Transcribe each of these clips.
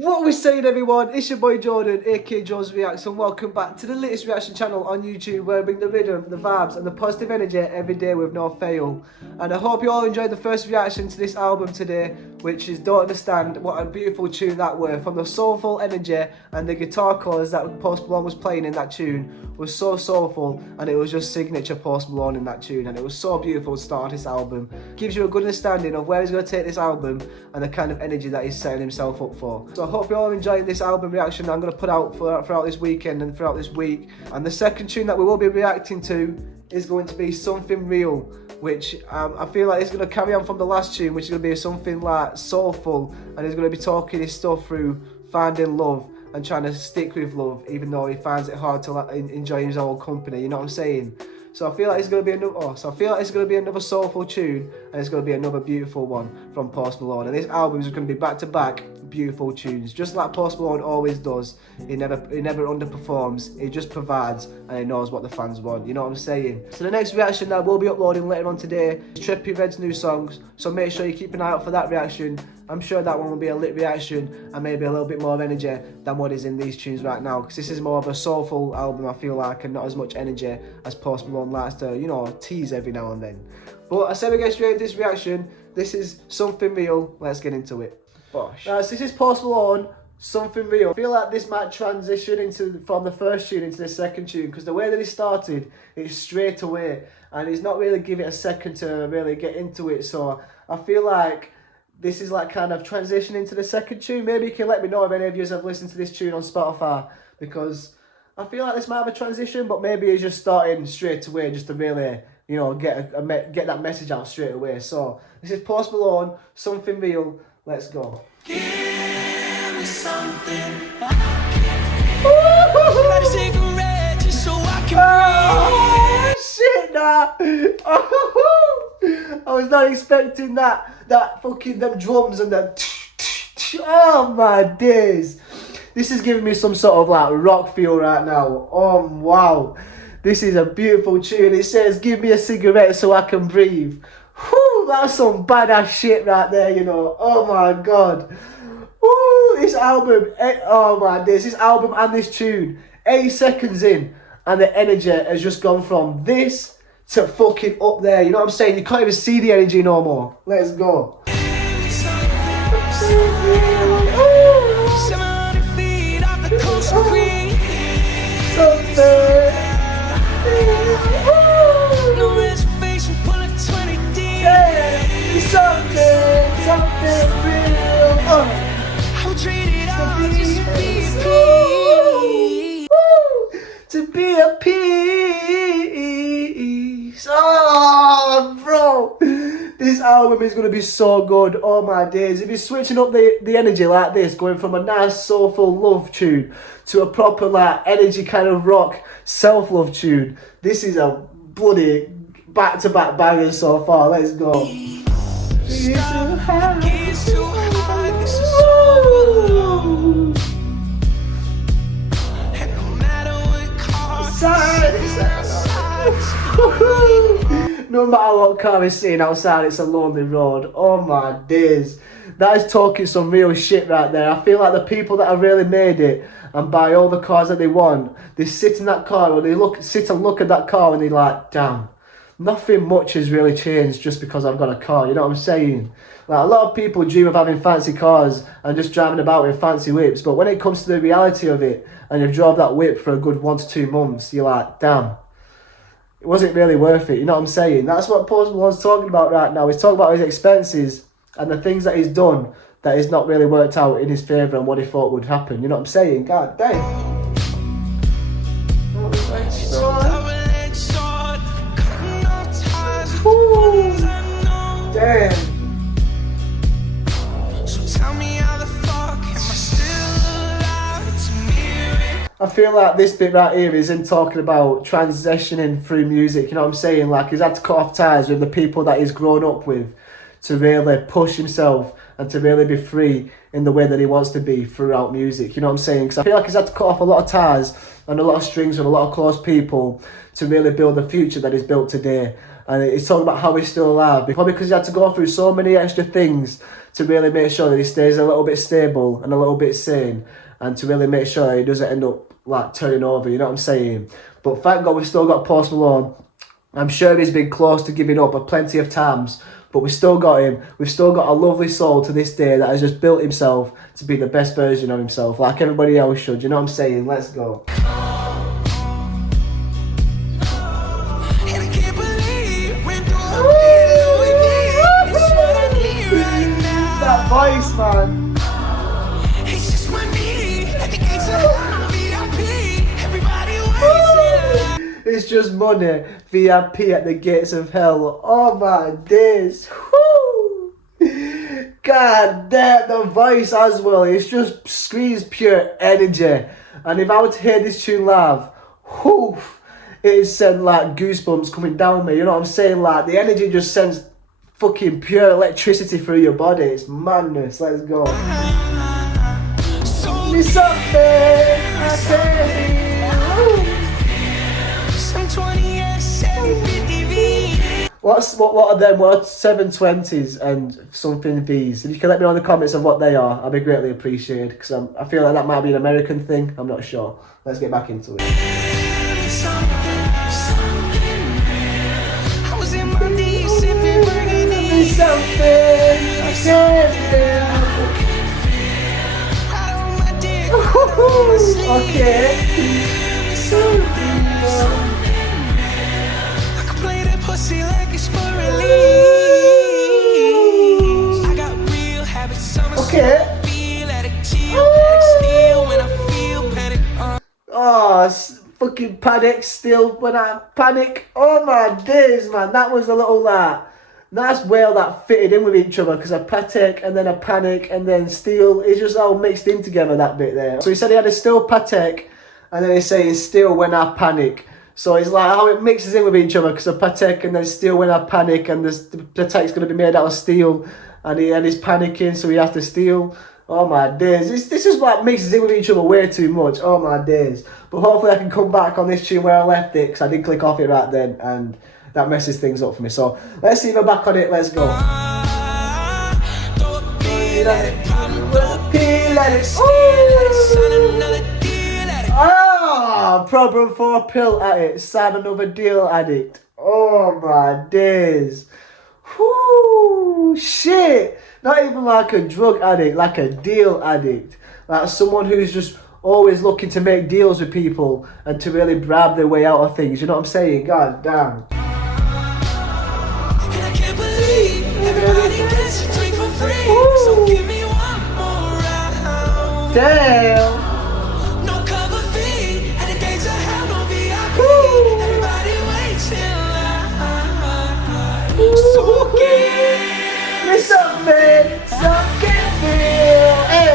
What we saying, everyone? It's your boy Jordan, aka Joe's Reacts, and welcome back to the latest reaction channel on YouTube, where I bring the rhythm, the vibes and the positive energy every day with no fail. And I hope you all enjoyed the first reaction to this album today, which is Don't Understand. What a beautiful tune that were, from the soulful energy and the guitar chords that Post Malone was playing in that tune was so soulful, and it was just signature Post Malone in that tune, and it was so beautiful to start this album. Gives you a good understanding of where he's going to take this album and the kind of energy that he's setting himself up for. So I hope you're all enjoying this album reaction that I'm going to put out throughout this weekend and throughout this week. And the second tune that we will be reacting to is going to be Something Real, which I feel like is going to carry on from the last tune, which is going to be something like soulful, and he's going to be talking his stuff through finding love and trying to stick with love, even though he finds it hard to enjoy his own company. You know what I'm saying? So I feel like it's going to be another soulful tune, and it's going to be another beautiful one from Post Malone. And this album is going to be back to back beautiful tunes, just like Post Malone always does. He never underperforms. He just provides, and he knows what the fans want. You know what I'm saying? So the next reaction that we'll be uploading later on today is Trippie Redd's new songs. So make sure you keep an eye out for that reaction. I'm sure that one will be a lit reaction and maybe a little bit more of energy than what is in these tunes right now, because this is more of a soulful album, I feel like, and not as much energy as Post Malone likes to, you know, tease every now and then. But I said we get straight into this reaction. This is Something Real. Let's get into it. Bosh. So this is Post Malone, Something Real. I feel like this might transition from the first tune into the second tune, because the way that he started, it's straight away, and he's not really giving it a second to really get into it. So I feel like this is like kind of transitioning to the second tune. Maybe you can let me know if any of you have listened to this tune on Spotify, because I feel like this might have a transition, but maybe he's just starting straight away just to really, you know, get that message out straight away. So this is Post Malone, Something Real. Let's go. Give me something I can cigarette just so I can breathe. Shit, nah. I was not expecting that fucking them drums and that. Oh my days. This is giving me some sort of like rock feel right now. Oh wow. This is a beautiful tune. It says, give me a cigarette so I can breathe. Whew, that's some badass shit right there, you know. Oh my god. Ooh, this album, oh my days, this album and this tune, 8 seconds in, and the energy has just gone from this to fucking up there. You know what I'm saying? You can't even see the energy no more. Let's go. Something real. I'll trade it all just to be a piece. To be a piece. Oh, bro. This album is going to be so good. Oh, my days. If you're switching up the energy like this, going from a nice, soulful love tune to a proper, like, energy kind of rock, self-love tune, this is a bloody back-to-back banger so far. Let's go. Stop, it's too high, this is over. And no matter what cost, no matter what car is sitting outside, it's a lonely road. Oh my days. That is talking some real shit right there. I feel like the people that have really made it and buy all the cars that they want, they sit in that car or they sit and look at that car and they're like, damn, nothing much has really changed just because I've got a car. You know what I'm saying? Like, a lot of people dream of having fancy cars and just driving about in fancy whips, but when it comes to the reality of it, and you've drove that whip for a good 1 to 2 months, you're like, damn, it wasn't really worth it. You know what I'm saying? That's what Post Malone's talking about right now. He's talking about his expenses and the things that he's done that has not really worked out in his favour and what he thought would happen. You know what I'm saying? God damn. Ooh, damn. so tell me how the fuck am I still alive to me? I feel like this bit right here is him talking about transitioning through music. You know what I'm saying? Like, he's had to cut off ties with the people that he's grown up with to really push himself and to really be free in the way that he wants to be throughout music, you know what I'm saying? Because I feel like he's had to cut off a lot of ties and a lot of strings with a lot of close people to really build the future that he's built today. And he's talking about how he's still alive, probably because he had to go through so many extra things to really make sure that he stays a little bit stable and a little bit sane, and to really make sure that he doesn't end up like turning over, you know what I'm saying? But thank God we've still got Post Malone. I'm sure he's been close to giving up plenty of times, but we've still got him. We've still got a lovely soul to this day that has just built himself to be the best version of himself, like everybody else should, you know what I'm saying? Let's go. That voice, man. It's just my knee at the gates of hell, VIP. Everybody waits. It's just money, VIP at the gates of hell. Oh my days. Woo. God damn, the voice as well. It just screams pure energy. And if I were to hear this tune live, whoo, it sends like goosebumps coming down me. You know what I'm saying? Like the energy just sends fucking pure electricity through your body. It's madness. Let's go. It's something I say. Some 20s, 750 What are them? What are 720s and something V's? If you can let me know in the comments of what they are, I'd be greatly appreciated, because I feel like that might be an American thing. I'm not sure. Let's get back into it. I was in my knees sipping burgundy. Something I can't Right on my dick, right on my sleeve. Okay. I could play that pussy like it's for release. I got real habits, I'm a Okay. feel addict, steal when I feel panic. Oh, fucking panic still when I panic. Oh my days, man. That was a little nice well that fitted in with each other, because a patek and then a panic and then steal, it's just all mixed in together, that bit there. So he said he had a still patek, and then he's saying still when I panic. So it's like how it mixes in with each other, because a patek and then still when I panic, and the patek's going to be made out of steel, and he's panicking, so he has to steal. Oh my days, this is what mixes in with each other way too much. Oh my days. But hopefully I can come back on this tune where I left it, because I did click off it right then, and that messes things up for me. So let's see if I'm back on it. Let's go. Ah, problem for a pill addict, sign another deal addict. Oh my days. Whoo, shit. Not even like a drug addict, like a deal addict. Like someone who's just always looking to make deals with people and to really bribe their way out of things. You know what I'm saying? God damn. And I can't believe everybody gets a drink for free. So give me one more round. Damn. No cover fee. At the gates of hell, no VIP. Everybody waits in line. So give me something real. Hey.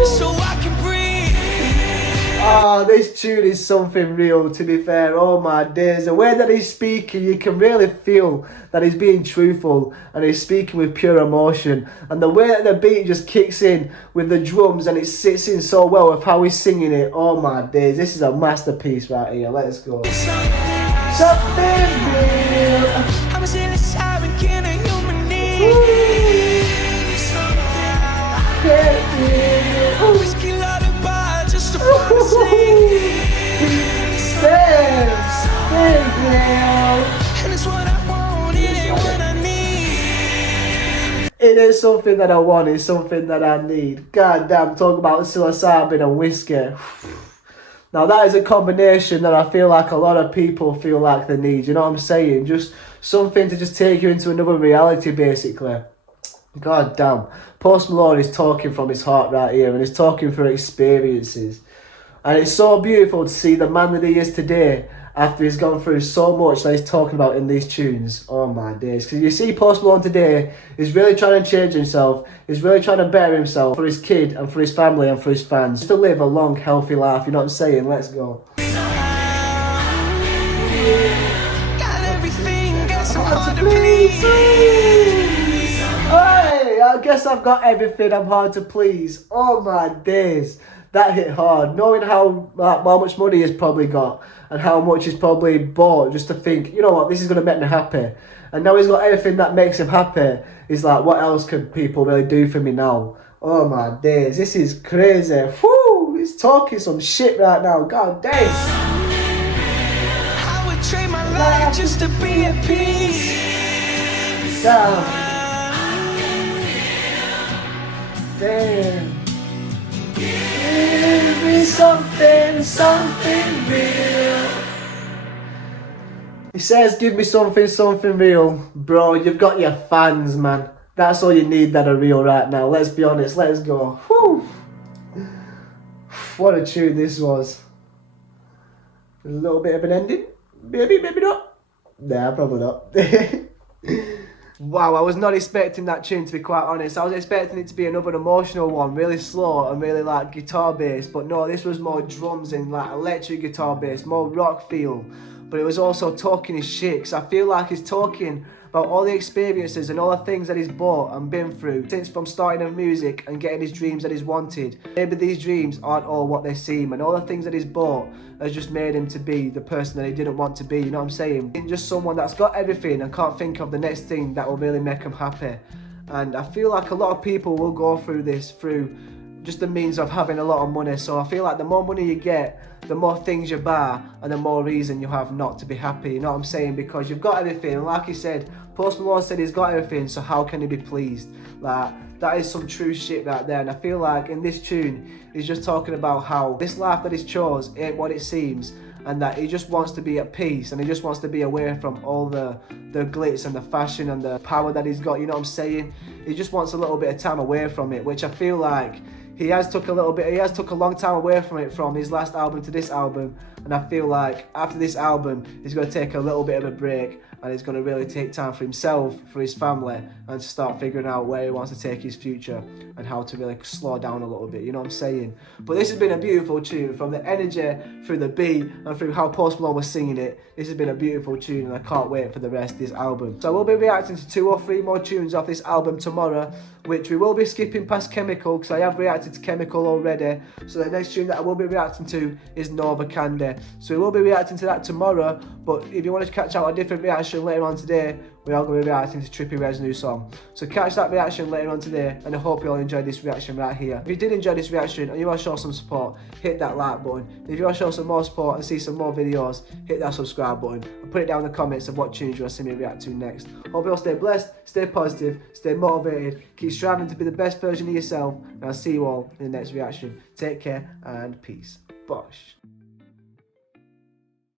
just so I can breathe. Oh, this tune is something real, to be fair. Oh my days. The way that he's speaking, you can really feel that he's being truthful and he's speaking with pure emotion. And the way that the beat just kicks in with the drums and it sits in so well with how he's singing it. Oh my days. This is a masterpiece right here. Let's go. Something real. I was in a siren, can a human need. Whiskey lullaby just to fall asleep. And it's what I want, it ain't what I need. It is something that I want, it's something that I need. God damn, talk about psilocybin and whiskey. Now that is a combination that I feel like a lot of people feel like they need, you know what I'm saying? Just something to just take you into another reality, basically. God damn. Post Malone is talking from his heart right here, and he's talking through experiences. And it's so beautiful to see the man that he is today after he's gone through so much that he's talking about in these tunes. Oh my days. Because you see Post Malone today, he's really trying to change himself. He's really trying to better himself for his kid and for his family and for his fans. To live a long, healthy life, you know what I'm saying? Let's go. Got everything, got some hard to please. Hey, I guess I've got everything, I'm hard to please. Oh my days. That hit hard. Knowing how much money he's probably got and how much he's probably bought just to think, you know what, this is going to make me happy. And now he's got everything that makes him happy. He's like, what else can people really do for me now? Oh my days, this is crazy. Whew, he's talking some shit right now. God damn. I would trade my life just to be at peace. Damn. Damn. Give me something real. He says, give me something real. Bro, you've got your fans, man. That's all you need that are real right now. Let's be honest, let's go. Whew. What a tune this was. A little bit of an ending. Maybe not. Nah, probably not. Wow, I was not expecting that tune, to be quite honest. I was expecting it to be another emotional one, really slow and really like guitar based, but no, this was more drums and like electric guitar based, more rock feel. But it was also talking his shit, because I feel like he's talking about all the experiences and all the things that he's bought and been through since from starting in music and getting his dreams that he's wanted. Maybe these dreams aren't all what they seem, and all the things that he's bought has just made him to be the person that he didn't want to be, you know what I'm saying? He's just someone that's got everything and can't think of the next thing that will really make him happy. And I feel like a lot of people will go through this through just the means of having a lot of money. So I feel like the more money you get, the more things you buy and the more reason you have not to be happy, you know what I'm saying? Because you've got everything, and like he said, Post Malone said he's got everything, so how can he be pleased? Like, that is some true shit right there. And I feel like in this tune, he's just talking about how this life that he's chose ain't what it seems, and that he just wants to be at peace, and he just wants to be away from all the glitz and the fashion and the power that he's got, you know what I'm saying? He just wants a little bit of time away from it, which I feel like he has took a long time away from it, from his last album to this album. And I feel like after this album, he's going to take a little bit of a break, and he's going to really take time for himself, for his family, and to start figuring out where he wants to take his future and how to really slow down a little bit, you know what I'm saying? But this has been a beautiful tune, from the energy, through the beat, and through how Post Malone was singing it. This has been a beautiful tune, and I can't wait for the rest of this album. So we'll be reacting to 2 or 3 more tunes off this album tomorrow, which we will be skipping past Chemical, because I have reacted to Chemical already. So the next tune that I will be reacting to is Nova Candy. So we will be reacting to that tomorrow, but if you want to catch out a different reaction later on today, we are going to be reacting to Trippie Redd's new song. So catch that reaction later on today, and I hope you all enjoyed this reaction right here. If you did enjoy this reaction and you want to show some support, hit that like button. If you want to show some more support and see some more videos, hit that subscribe button, and put it down in the comments of what tunes you want to see me react to next. Hope you all stay blessed, stay positive, stay motivated, keep striving to be the best version of yourself, and I'll see you all in the next reaction. Take care and peace. Bosh.